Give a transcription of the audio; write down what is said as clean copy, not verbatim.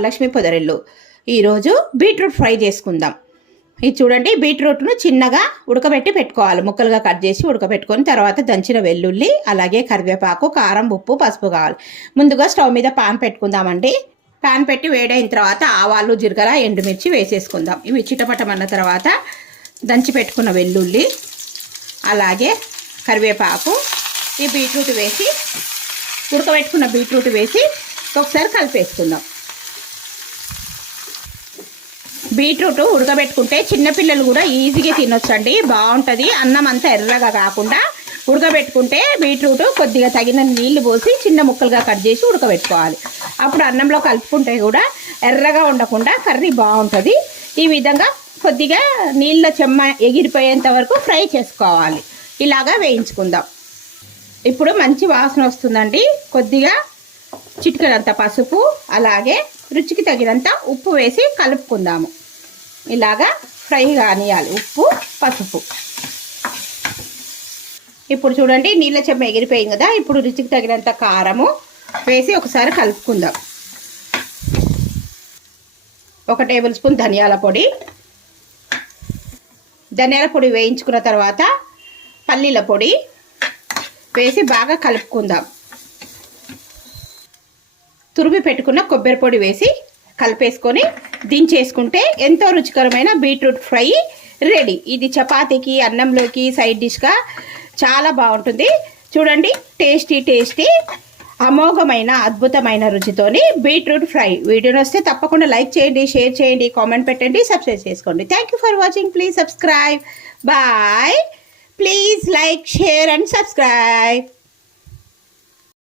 వరలక్ష్మి పొదరిల్లు. ఈరోజు beetroot fry చేసుకుందాం. ఇది చూడండి, బీట్రూట్ను చిన్నగా ఉడకబెట్టి పెట్టుకోవాలి. ముక్కలుగా కట్ చేసి ఉడకబెట్టుకొని తర్వాత దంచిన వెల్లుల్లి, అలాగే కరివేపాకు, కారం, ఉప్పు, పసుపు కావాలి. ముందుగా స్టవ్ మీద పాన్ పెట్టుకుందామండి. పాన్ పెట్టి వేడైన తర్వాత ఆవాలు, జీలకర్ర, ఎండుమిర్చి వేసేసుకుందాం. ఇవి చిటపటమన్న తర్వాత దంచి పెట్టుకున్న వెల్లుల్లి, అలాగే కరివేపాకు, ఈ బీట్రూట్ వేసి ఉడకబెట్టుకున్న బీట్రూట్ వేసి ఒకసారి కలిపేసుకుందాం. బీట్రూట్ ఉడకబెట్టుకుంటే చిన్నపిల్లలు కూడా ఈజీగా తినొచ్చండి, బాగుంటుంది. అన్నం అంతా ఎర్రగా కాకుండా ఉడకబెట్టుకుంటే బీట్రూట్ కొద్దిగా తగిన నీళ్లు పోసి చిన్న ముక్కలుగా కట్ చేసి ఉడకబెట్టుకోవాలి. అప్పుడు అన్నంలో కలుపుకుంటే కూడా ఎర్రగా ఉండకుండా కర్రీ బాగుంటుంది. ఈ విధంగా కొద్దిగా నీళ్ళ చెమ్మ ఎగిరిపోయేంత వరకు ఫ్రై చేసుకోవాలి. ఇలాగా వేయించుకుందాం. ఇప్పుడు మంచి వాసన వస్తుందండి. కొద్దిగా చిటికెడంత పసుపు, అలాగే రుచికి తగినంత ఉప్పు వేసి కలుపుకుందాము. ఇలాగా ఫ్రై కానియాలి, ఉప్పు, పసుపు. ఇప్పుడు చూడండి, నీళ్ళ చెమ్మ ఎగిరిపోయింది కదా. ఇప్పుడు రుచికి తగినంత కారము వేసి ఒకసారి కలుపుకుందాం. 1 టేబుల్ స్పూన్ ధనియాల పొడి. ధనియాల పొడి వేయించుకున్న తర్వాత పల్లీల పొడి వేసి బాగా కలుపుకుందాం. తురిమి పెట్టుకున్న కొబ్బరి పొడి వేసి కలిపేసుకొని దించేసుకుంటే ఎంతో రుచికరమైన బీట్రూట్ ఫ్రై రెడీ. ఇది చపాతీకి, అన్నంలోకి సైడ్ డిష్గా చాలా బాగుంటుంది. చూడండి, టేస్టీ అమోఘమైన అద్భుతమైన రుచితోని బీట్రూట్ ఫ్రై. వీడియో వస్తే తప్పకుండా లైక్ చేయండి, షేర్ చేయండి, కామెంట్ పెట్టండి, సబ్స్క్రైబ్ చేసుకోండి. Thank you for watching. Please subscribe. Bye. Please like, share and subscribe.